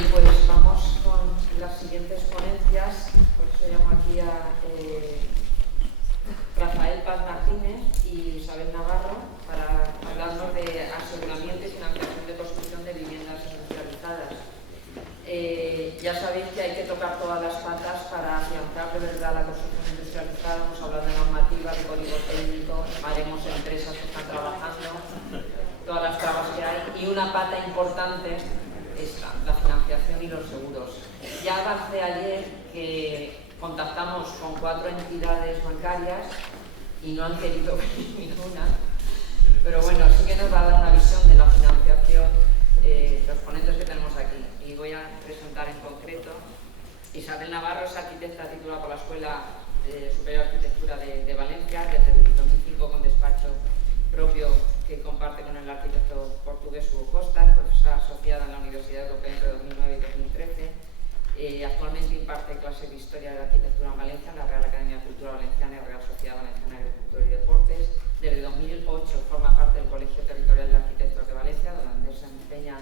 Bien, pues vamos con las siguientes ponencias. Por eso llamo aquí a Rafael Paz Martínez y Isabel Navarro para hablarnos de aseguramiento y financiación de construcción de viviendas industrializadas. Ya sabéis que hay que tocar todas las patas para afianzar de verdad la construcción industrializada. Hemos hablado de normativa, de código técnico, haremos empresas que están trabajando, todas las trabas que hay, y una pata importante esta, la financiación y los seguros. Ya avancé ayer que contactamos con 4 entidades bancarias y no han querido venir ninguna, pero bueno, sí que nos va a dar una visión de la financiación los ponentes que tenemos aquí. Y voy a presentar en concreto. Isabel Navarro es arquitecta titulada por la Escuela Superior de Arquitectura de Valencia, desde el 2005 con despacho propio que comparte con el arquitecto portugués Hugo Costa, es profesora asociada en la Universidad Europea entre 2009 y 2013. Actualmente imparte clases de Historia de la Arquitectura en Valencia en la Real Academia de Cultura Valenciana y Real Sociedad Valenciana de Agricultura y Deportes. Desde 2008 forma parte del Colegio Territorial de Arquitectos de Valencia, donde se desempeña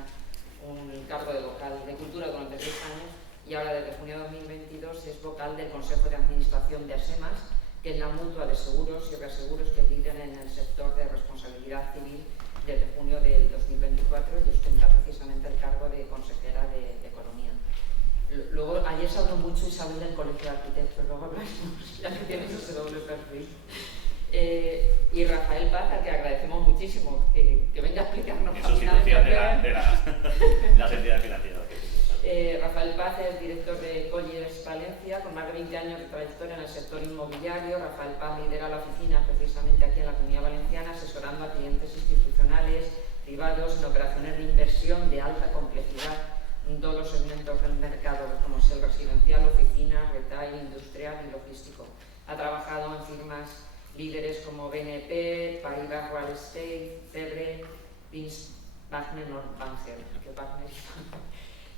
un cargo de vocal de cultura durante 3 años, y ahora desde junio de 2022 es vocal del Consejo de Administración de ASEMAS, que es la mutua de seguros y reaseguros que lidera en el sector de responsabilidad civil desde junio del 2024 y ostenta precisamente el cargo de consejera de Economía. Luego, ayer se habló mucho Isabel del Colegio de Arquitectos, luego hablaremos, ya que tienes ese doble perfil. Y Rafael Paz, al que agradecemos muchísimo que venga a explicarnos. En sustitución de las entidades financieras. Rafael Paz es director de Colliers Valencia, con más de 20 años de trayectoria en el sector inmobiliario. Rafael Paz lidera la oficina precisamente aquí en la Comunidad Valenciana, asesorando a clientes institucionales, privados, en operaciones de inversión de alta complejidad en todos los segmentos del mercado, como es el residencial, oficinas, retail, industrial y logístico. Ha trabajado en firmas líderes como BNP, Paribas Real Estate, Cebre, Vince, Wagner, Norbanger,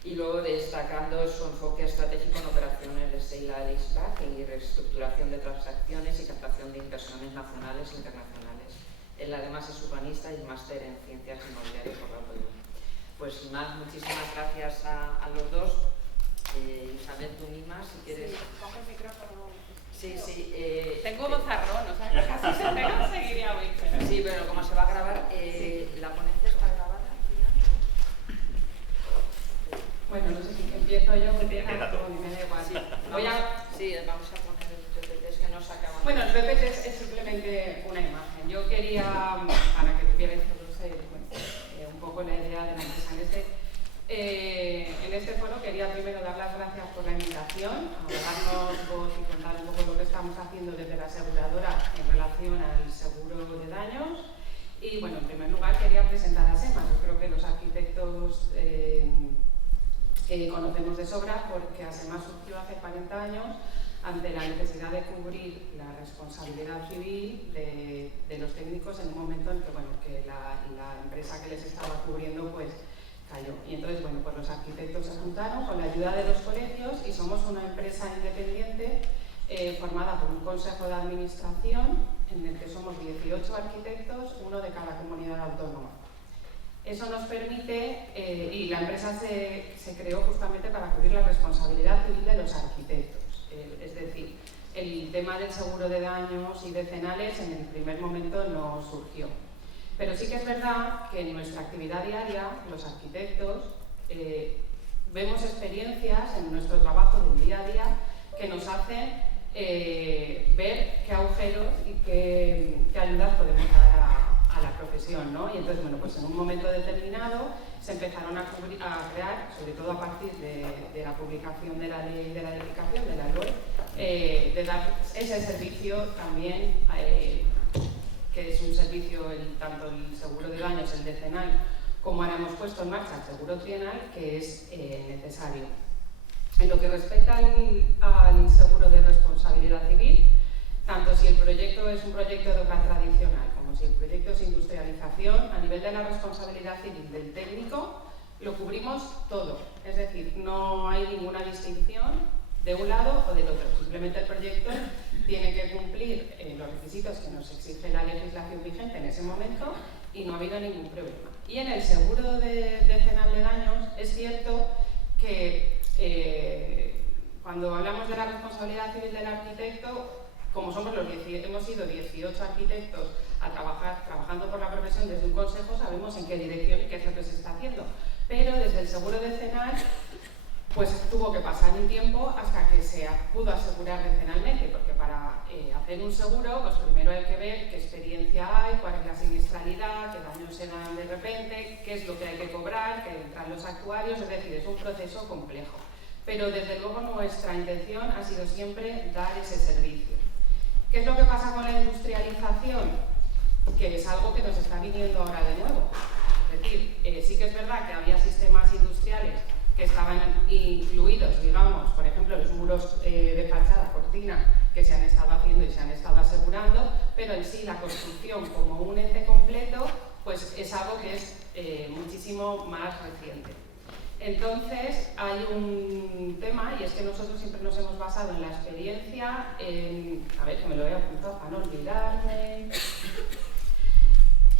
y luego destacando su enfoque estratégico en operaciones de sale and leaseback y reestructuración de transacciones y captación de inversiones nacionales e internacionales. Él además es urbanista y máster en ciencias inmobiliarias por la UPV. Pues sin más, muchísimas gracias a los dos. Isabel, tú misma, si quieres. Sí, coge el micrófono. Sí. Tengo bozarrón, o sea, que casi se me conseguiría oír. Pero... Sí, pero como se va a grabar, la ponencia está grabada al final. Bueno, no sé si empiezo yo o Empieza tú. me da igual. Sí, vamos a poner el PPT, es que no se acaba. Bueno, el PPT es simplemente una imagen. Yo quería, para que tuvierais todos un poco la idea de la empresa en este foro, quería primero dar las gracias por la invitación, a darnos voz y contar un poco lo que estamos haciendo desde la aseguradora en relación al seguro de daños. Y bueno, en primer lugar quería presentar a ASEMAS. Yo creo que los arquitectos conocemos de sobra, porque ASEMAS surgió hace 40 años ante la necesidad de cubrir la responsabilidad civil de los técnicos en un momento en que, bueno, que la empresa que les estaba cubriendo pues cayó. Y entonces, bueno, pues los arquitectos se juntaron con la ayuda de los colegios y somos una empresa independiente formada por un consejo de administración en el que somos 18 arquitectos, uno de cada comunidad autónoma. Eso nos permite, y la empresa se creó justamente para cubrir la responsabilidad civil de los arquitectos. Es decir, el tema del seguro de daños y decenales en el primer momento no surgió. Pero sí que es verdad que en nuestra actividad diaria, los arquitectos, vemos experiencias en nuestro trabajo del día a día que nos hacen ver qué agujeros y qué ayudas podemos dar a la profesión, ¿no? Y entonces, bueno, pues en un momento determinado se empezaron a crear, sobre todo a partir de la publicación de la ley de la edificación, de la LOE, de dar ese servicio también, que es un servicio, tanto el seguro de daños, el decenal, como ahora hemos puesto en marcha el seguro trienal, que es necesario. En lo que respecta al seguro de responsabilidad civil, tanto si el proyecto es un proyecto de obra tradicional como si el proyecto es industrialización, a nivel de la responsabilidad civil del técnico, lo cubrimos todo. Es decir, no hay ninguna distinción de un lado o del otro. Simplemente el proyecto tiene que cumplir los requisitos que nos exige la legislación vigente en ese momento y no ha habido ningún problema. Y en el seguro decenal de daños es cierto que cuando hablamos de la responsabilidad civil del arquitecto, como hemos sido 18 arquitectos trabajando por la profesión desde un consejo, sabemos en qué dirección y qué es lo que se está haciendo. Pero desde el seguro decenal, pues tuvo que pasar un tiempo hasta que se pudo asegurar decenalmente, porque para hacer un seguro, pues primero hay que ver qué experiencia hay, cuál es la siniestralidad, qué daños se dan de repente, qué es lo que hay que cobrar, que entran los actuarios, es decir, es un proceso complejo. Pero desde luego nuestra intención ha sido siempre dar ese servicio. ¿Qué es lo que pasa con la industrialización? Que es algo que nos está viniendo ahora de nuevo. Es decir, sí que es verdad que había sistemas industriales que estaban incluidos, digamos, por ejemplo, los muros de fachada, cortina, que se han estado haciendo y se han estado asegurando, pero en sí la construcción como un ente completo, pues es algo que es muchísimo más reciente. Entonces, hay un tema, y es que nosotros siempre nos hemos basado en la experiencia, a ver, que me lo he apuntado para no olvidarme.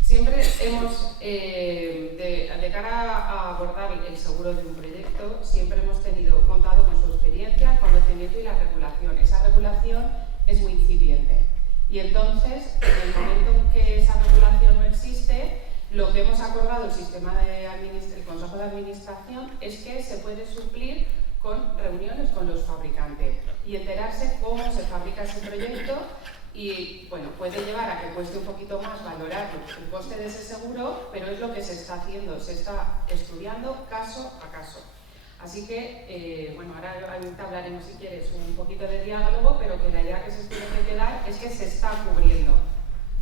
Siempre hemos, de cara a abordar el seguro de un proyecto, siempre hemos contado con su experiencia, conocimiento y la regulación. Esa regulación es muy incipiente. Y entonces, en el momento en que esa regulación no existe, lo que hemos acordado el Consejo de Administración es que se puede suplir con reuniones con los fabricantes y enterarse cómo se fabrica ese proyecto y, bueno, puede llevar a que cueste un poquito más valorar el coste de ese seguro, pero es lo que se está haciendo, se está estudiando caso a caso. Así que, bueno, ahora hablaremos, si quieres, un poquito de diálogo, pero que la idea que se tiene que quedar es que se está cubriendo,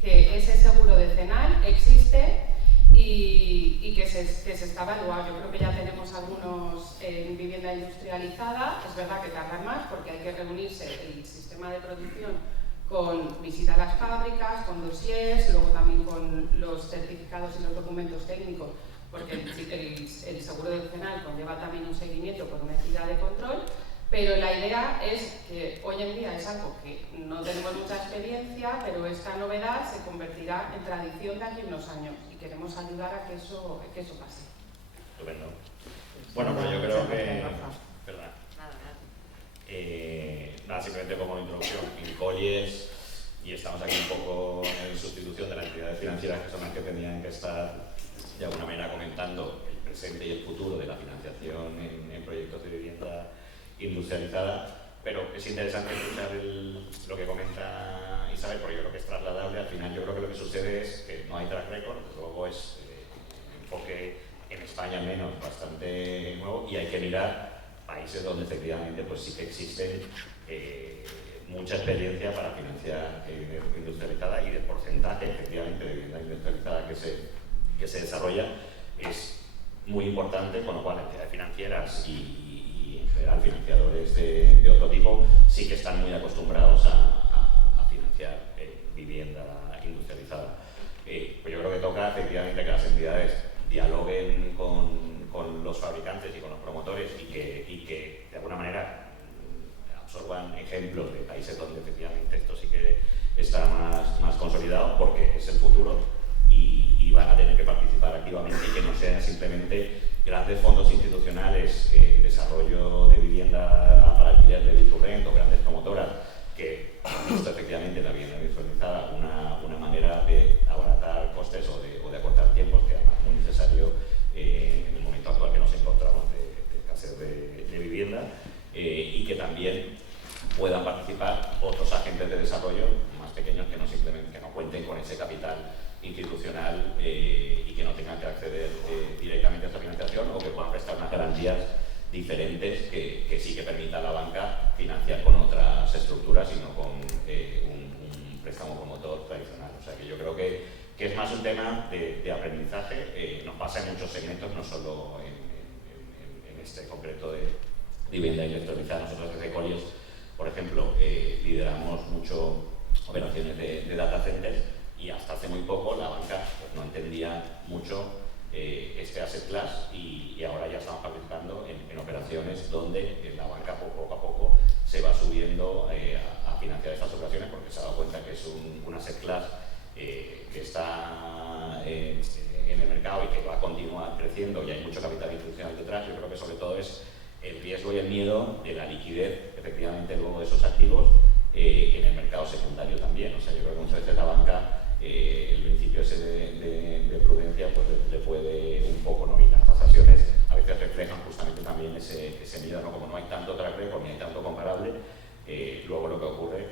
que ese seguro decenal existe y que se está evaluando. Yo creo que ya tenemos algunos en vivienda industrializada. Es verdad que tardan más porque hay que reunirse el sistema de producción con visita a las fábricas, con dossiers, luego también con los certificados y los documentos técnicos, porque el seguro decenal conlleva también un seguimiento por una entidad de control. Pero la idea es que hoy en día es algo que no tenemos mucha experiencia, pero esta novedad se convertirá en tradición de aquí a unos años y queremos ayudar a que eso pase. Estupendo. Bueno, pues yo creo que... Perdón. Nada, simplemente como introducción, Colliers, y estamos aquí un poco en sustitución de las entidades financieras que son las que tenían que estar de alguna manera comentando el presente y el futuro de la financiación en proyectos de vivienda industrializada, pero es interesante escuchar lo que comenta Isabel, porque yo creo que es trasladable. Al final yo creo que lo que sucede es que no hay track record, luego es enfoque en España al menos bastante nuevo, y hay que mirar países donde efectivamente pues sí que existen mucha experiencia para financiar industrializada, y del porcentaje efectivamente de vivienda industrializada que se desarrolla es muy importante, con lo cual entidades financieras y en general financiadores de otro tipo sí que están muy acostumbrados a financiar vivienda industrializada. Pues yo creo que toca efectivamente que las entidades dialoguen con los fabricantes y con los promotores y que de alguna manera absorban ejemplos de países donde efectivamente esto sí que está más consolidado, porque es el futuro y van a tener que participar activamente, y que no sean simplemente grandes fondos institucionales, desarrollo de vivienda para alquiler de Biturrent o grandes promotoras que han visto efectivamente la vivienda visualizada una manera de abaratar costes o de acortar tiempos, que además es muy necesario en el momento actual que nos encontramos de escasez de vivienda, y que también puedan participar otros agentes de desarrollo más pequeños que no cuenten con ese capital institucional y que no tengan que acceder directamente a esta financiación, o que puedan prestar unas garantías diferentes que sí que permita a la banca financiar con otras estructuras y no con un préstamo promotor tradicional. O sea que yo creo que es más un tema de aprendizaje. Nos pasa en muchos segmentos, no solo en este concreto de vivienda industrializada. Nosotros desde Colliers, por ejemplo, lideramos mucho operaciones de data centers, y hasta hace muy poco la banca pues, no entendía mucho este asset class, y ahora ya estamos participando en operaciones donde la banca poco a poco se va subiendo a financiar estas operaciones, porque se ha dado cuenta que es un asset class que está en el mercado y que va a continuar creciendo, y hay mucho capital institucional detrás. Yo creo que sobre todo es riesgo y el miedo de la liquidez, efectivamente, luego de esos activos en el mercado secundario también. O sea, yo creo que muchas veces la banca, el principio ese de prudencia, pues le puede un poco, ¿no? Y las tasaciones a veces reflejan justamente también ese miedo, ¿no? Como no hay tanto track record ni hay tanto comparable, luego lo que ocurre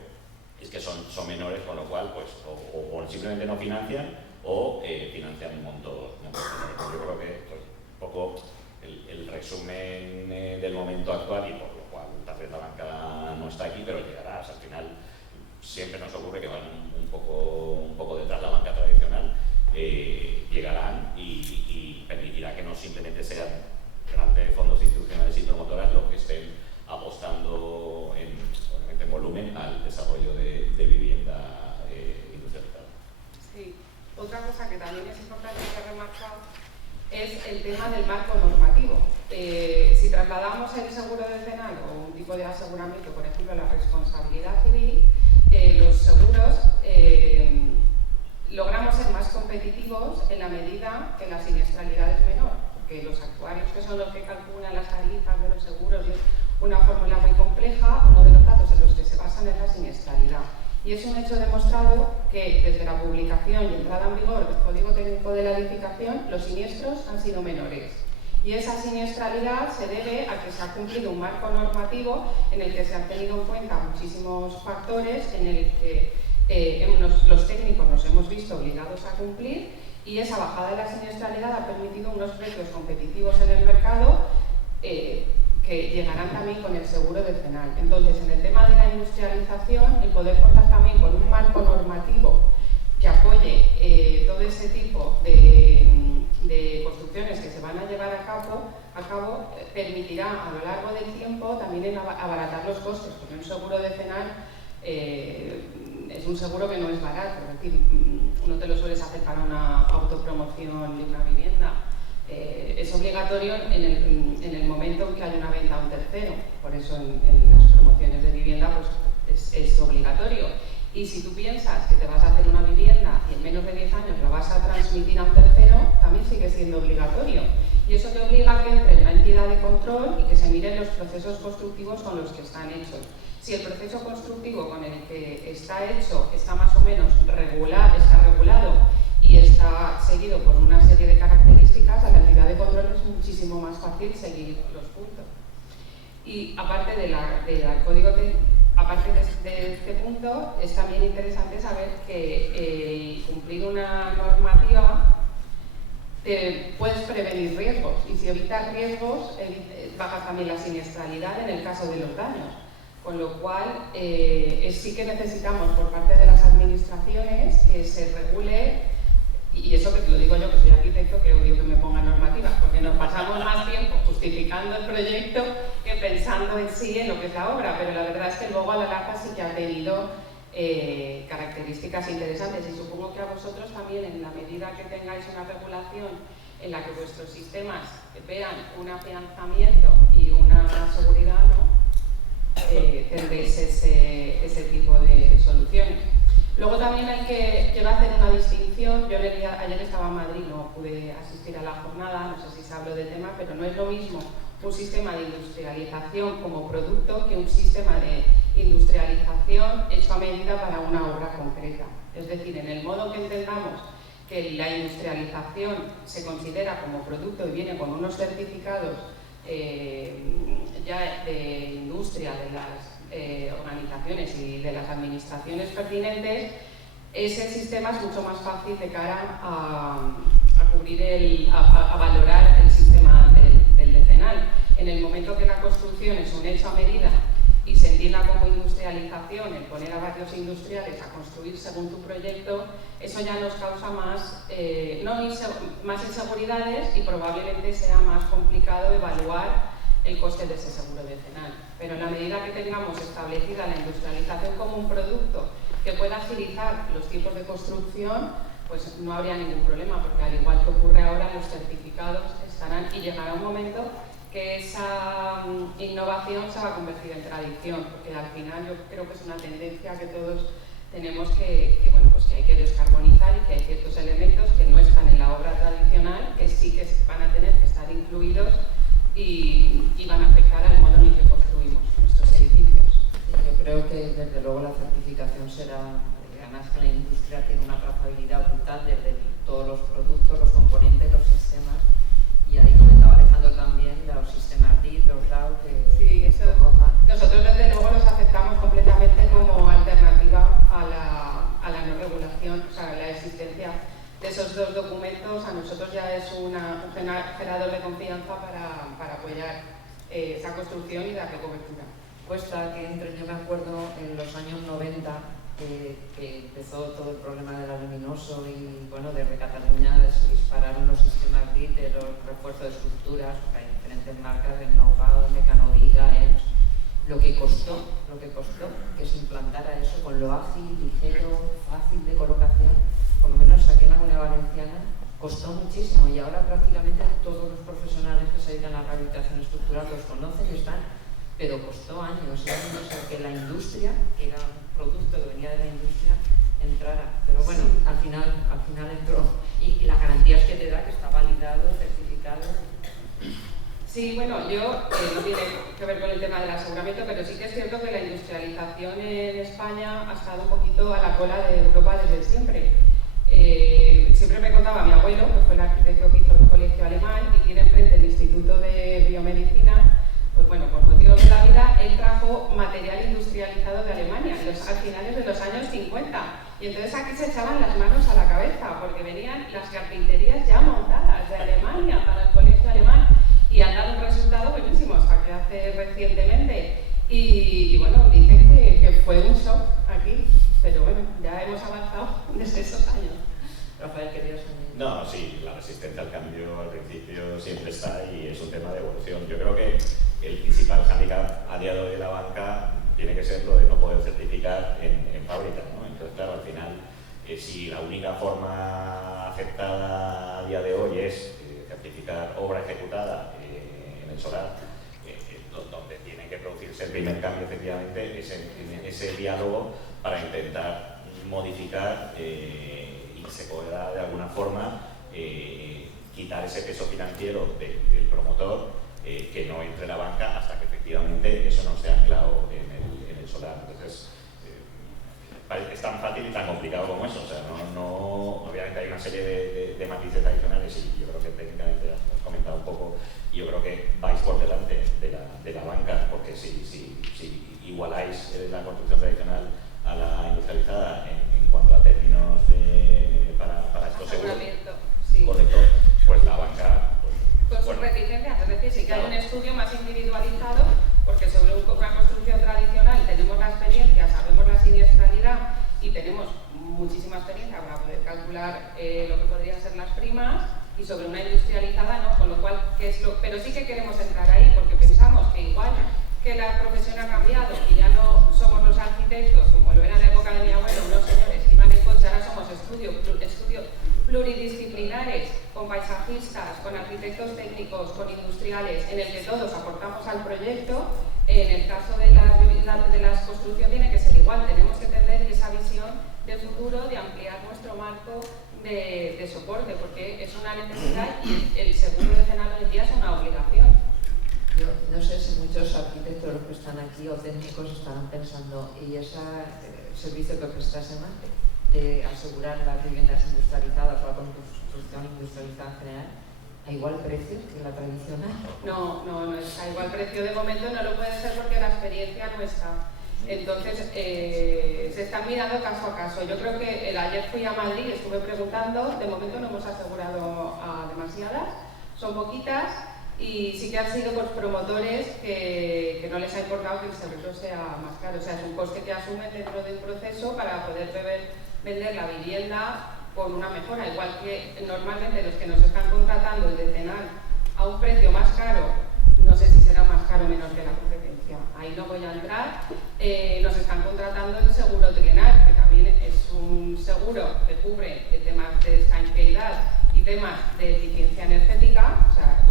es que son menores, con lo cual pues o simplemente no financian o financian montos menores. Yo creo que pues, un poco el resumen del momento actual, y por lo cual tarjeta banca no está aquí, pero llegará. O sea, al final siempre nos ocurre que van un poco detrás la banca tradicional, llegarán y permitirá que no simplemente sean grandes fondos institucionales y promotoras los que estén apostando en volumen al desarrollo de vivienda industrializada. Sí, otra cosa que también es importante que remarcar es el tema del marco normativo. Si trasladamos el seguro decenal o un tipo de aseguramiento, por ejemplo, la responsabilidad civil, los seguros logramos ser más competitivos en la medida que la siniestralidad es menor, porque los actuarios, que son los que calculan las tarifas de los seguros, y es una fórmula muy compleja, uno de los datos en los que se basan es la siniestralidad. Y es un hecho demostrado que desde la publicación y entrada en vigor del Código Técnico de la Edificación, los siniestros han sido menores. Y esa siniestralidad se debe a que se ha cumplido un marco normativo en el que se han tenido en cuenta muchísimos factores, en el que los técnicos nos hemos visto obligados a cumplir, y esa bajada de la siniestralidad ha permitido unos precios competitivos en el mercado que llegarán también con el seguro decenal. Entonces, en el tema de la industrialización, el poder contar también con un marco normativo que apoye todo ese tipo de construcciones que se van a llevar a cabo permitirá a lo largo del tiempo también abaratar los costes, porque un seguro decenal es un seguro que no es barato, es decir, no te lo sueles hacer para una autopromoción de una vivienda. Es obligatorio en el momento en que hay una venta a un tercero, por eso en las promociones de vivienda pues es obligatorio. Y si tú piensas que te vas a hacer una vivienda y en menos de 10 años la vas a transmitir a un tercero, también sigue siendo obligatorio. Y eso te obliga a que entre en la entidad de control y que se miren los procesos constructivos con los que están hechos. Si el proceso constructivo con el que está hecho está más o menos está regulado y está seguido por una serie de características, a la entidad de control es muchísimo más fácil seguir los puntos. Y aparte del código aparte de este punto, es también interesante saber que cumplir una normativa te puedes prevenir riesgos, y si evitas riesgos, bajas también la siniestralidad en el caso de los daños. Con lo cual, sí que necesitamos por parte de las administraciones que se regule. Y eso que te lo digo yo, que soy arquitecto, que odio que me pongan normativas, porque nos pasamos más tiempo justificando el proyecto que pensando en sí en lo que es la obra, pero la verdad es que luego a la larga sí que ha tenido características interesantes, y supongo que a vosotros también, en la medida que tengáis una regulación en la que vuestros sistemas vean un afianzamiento y una seguridad, ¿no? Tendréis ese tipo de soluciones. Luego también quiero hacer una distinción. Yo ayer estaba en Madrid, no pude asistir a la jornada, no sé si se habló del tema, pero no es lo mismo un sistema de industrialización como producto que un sistema de industrialización hecho a medida para una obra concreta. Es decir, en el modo que entendamos que la industrialización se considera como producto y viene con unos certificados ya de industria de las organizaciones y de las administraciones pertinentes, ese sistema es mucho más fácil de cara a valorar el sistema del decenal. En el momento que la construcción es un hecho a medida y se entienda como industrialización, el poner a varios industriales a construir según tu proyecto, eso ya nos causa más inseguridades, y probablemente sea más complicado evaluar el coste de ese seguro decenal. Pero en la medida que tengamos establecida la industrialización como un producto que pueda agilizar los tiempos de construcción, pues no habría ningún problema, porque al igual que ocurre ahora, los certificados estarán, y llegará un momento que esa innovación se va a convertir en tradición, porque al final yo creo que es una tendencia que todos tenemos que hay que descarbonizar, y que hay ciertos elementos que no están en la obra tradicional, que sí que van a tener que estar incluidos y van a afectar al modo esa construcción y darle cobertura. Cuesta que entre, yo me acuerdo en los años 90 que empezó todo el problema del aluminoso y bueno, desde Cataluña se dispararon los sistemas BIT de los refuerzos de estructuras, porque hay diferentes marcas, el Know-how, Mecanoviga, EMS. Lo que costó que se implantara eso con lo ágil, ligero, fácil de colocación, por lo menos aquí en la Comunidad Valenciana, costó muchísimo y ahora prácticamente todos los profesionales que se dedican a la rehabilitación estructural los conocen y están, pero costó años que la industria, que era un producto que venía de la industria, entrara. Pero bueno, sí. al final entró y las garantías que te da, que está validado, certificado. Sí, bueno, no tiene que ver con el tema del aseguramiento, pero sí que es cierto que la industrialización en España ha estado un poquito a la cola de Europa desde siempre. Siempre me contaba mi abuelo, que fue el arquitecto que hizo el colegio alemán y tiene enfrente el Instituto de Biomedicina. Pues bueno, por motivos de la vida, él trajo material industrializado de Alemania a finales de los años 50. Y entonces aquí se echaban las manos a la cabeza, porque venían las carpinterías ya montadas de Alemania para el colegio alemán. Y han dado un resultado buenísimo hasta que hace recientemente. Y bueno, dicen que fue un shock aquí, pero bueno, ya hemos avanzado desde esos años. Rafael, querías añadir. No, sí, la resistencia al cambio al principio siempre está y es un tema de evolución. Yo creo que el principal hándicap a día de hoy de la banca tiene que ser lo de no poder certificar en fábrica, ¿no? Entonces, claro, al final, si la única forma aceptada a día de hoy es certificar obra ejecutada en el solar, donde tiene que producirse el primer cambio, efectivamente, ese diálogo para intentar modificar y se pueda de alguna forma quitar ese peso financiero del promotor, que no entre la banca hasta que efectivamente eso no sea anclado en el solar. Entonces, es tan fácil y tan complicado como eso. O sea, obviamente hay una serie de matices adicionales y yo creo que técnicamente has comentado un poco, y yo creo que vais por delante de la banca, porque si igualáis la construcción tradicional a la industrializada en cuanto a términos para estos seguros, sí. Correcto, pues la banca... Con sus reticencias, es decir, sí que hay un estudio más individualizado, porque sobre una construcción tradicional tenemos la experiencia, sabemos la siniestralidad y tenemos muchísima experiencia para poder calcular lo que podrían ser las primas, y sobre una industrializada no, con lo cual, pero sí que queremos entrar ahí, porque pensamos que igual que la profesión ha cambiado y ya no somos los arquitectos, como lo era en la época de mi abuelo, unos señores iban en coche, ahora somos estudios pluridisciplinares, con paisajistas, con arquitectos técnicos, con industriales, en el que todos aportamos al proyecto. En el caso de la construcción tiene que ser igual, tenemos que tener esa visión de futuro, de ampliar nuestro marco de soporte, porque es una necesidad y el seguro decenal hoy en día es una obligación. Yo no sé si muchos arquitectos los que están aquí o técnicos estarán pensando, ¿y ese servicio que prestas en Marte de asegurar las viviendas industrializadas o la construcción industrializada en general a igual precio que la tradicional? No está a igual precio de momento, no lo puede ser porque la experiencia no está. Entonces, se están mirando caso a caso. Yo creo que ayer fui a Madrid y estuve preguntando, de momento no hemos asegurado a demasiadas, son poquitas, y sí que han sido pues, promotores que no les ha importado que el seguro sea más caro. O sea, es un coste que asumen dentro del proceso para poder vender la vivienda con una mejora, igual que normalmente los que nos están contratando el decenal a un precio más caro, no sé si será más caro o menor que la competencia, ahí no voy a entrar. Nos están contratando el seguro trienal, que también es un seguro que cubre temas de estanqueidad y temas de eficiencia energética. O sea,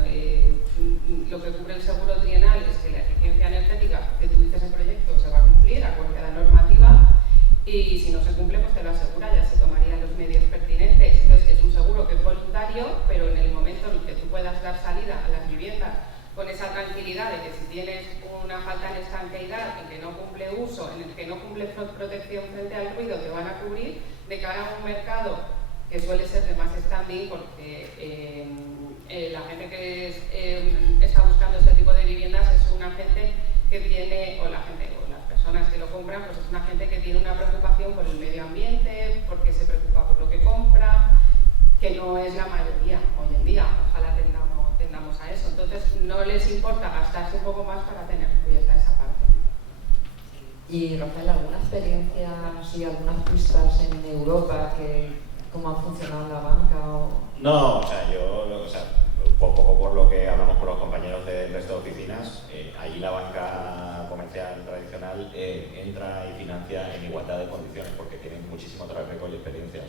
lo que cubre el seguro trienal es que la eficiencia energética que tú dices en proyecto se va a cumplir acorde a la normativa, y si no se cumple, pues te lo asegura, ya se tomarían los medios pertinentes. Entonces, es un seguro que es voluntario, pero en el momento en el que tú puedas dar salida a las viviendas con esa tranquilidad de que si tienes una falta en estanqueidad, en que no cumple uso, en el que no cumple protección frente al ruido, te van a cubrir de cara a un mercado que suele ser de más standing, porque la gente que está buscando este tipo de viviendas es una gente que tiene, o las personas que lo compran, pues es una gente que tiene una preocupación por el medio ambiente, porque se preocupa por lo que compra, que no es la mayoría hoy en día. Ojalá tendamos a eso. Entonces no les importa gastarse un poco Y Rafael, ¿alguna experiencia, así, algunas pistas en Europa que cómo ha funcionado la banca? No, un poco por lo que hablamos con los compañeros del resto de oficinas, allí la banca comercial tradicional entra y financia en igualdad de condiciones porque tienen muchísimo trabajo y experiencia.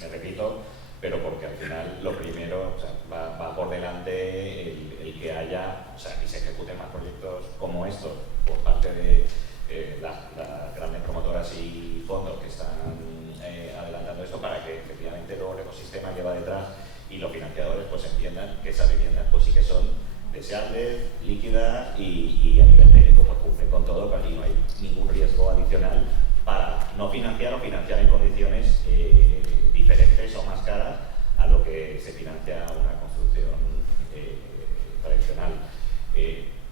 Me repito, pero porque al final lo primero va por delante el que haya, y se ejecuten más proyectos como estos por parte de las grandes promotoras y fondos que están adelantando esto para que efectivamente luego el ecosistema que va detrás y los financiadores pues entiendan que esas viviendas pues sí que son deseables, líquidas y a nivel técnico pues cumplen con todo, para que no hay ningún riesgo adicional para no financiar o financiar en condiciones diferentes o más caras a lo que se financia una construcción tradicional.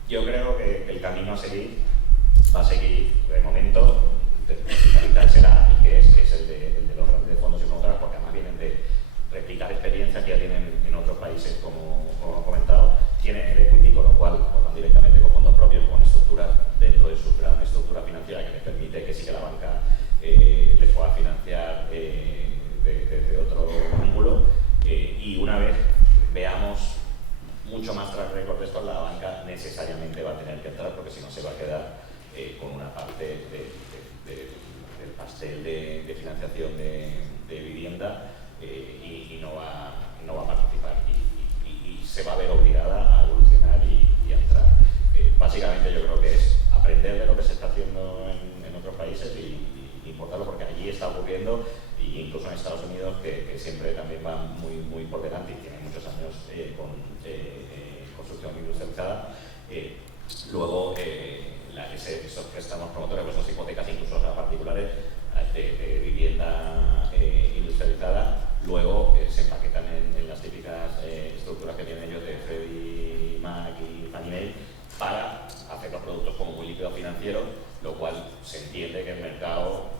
Yo creo que el camino a seguir va a seguir, de momento, el capital será el que es el de los grandes fondos y promotoras, porque además vienen de replicar experiencias que ya tienen en otros países, como he comentado, tienen el equity, con lo cual pues, van directamente con fondos propios, con estructuras dentro de su gran estructura financiera que les permite que sí que la banca les pueda financiar desde otro ángulo, y una vez veamos mucho más tras récord de esto, la banca necesariamente va a tener que entrar, porque si no se va a quedar con una parte del pastel de financiación de vivienda y no va a participar y se va a ver obligada a evolucionar y a entrar. Básicamente yo creo que es aprender de lo que se está haciendo en otros países y importarlo, porque allí está ocurriendo, y incluso en Estados Unidos, que siempre también va muy por delante y tiene muchos años con construcción industrializada. Luego, esos préstamos promotores, pues esas hipotecas incluso a particulares de vivienda industrializada, luego se empaquetan en las típicas estructuras que tienen ellos de Freddie Mac y Fannie Mae para hacer los productos como muy líquido financiero, lo cual se entiende que el mercado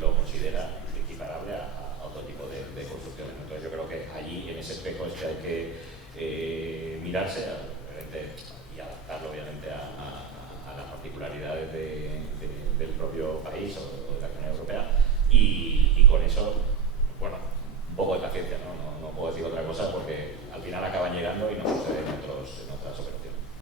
lo considera equiparable a otro tipo de construcciones. Entonces yo creo que allí, en ese espejo, es que hay que mirarse y adaptarlo obviamente a las particularidades de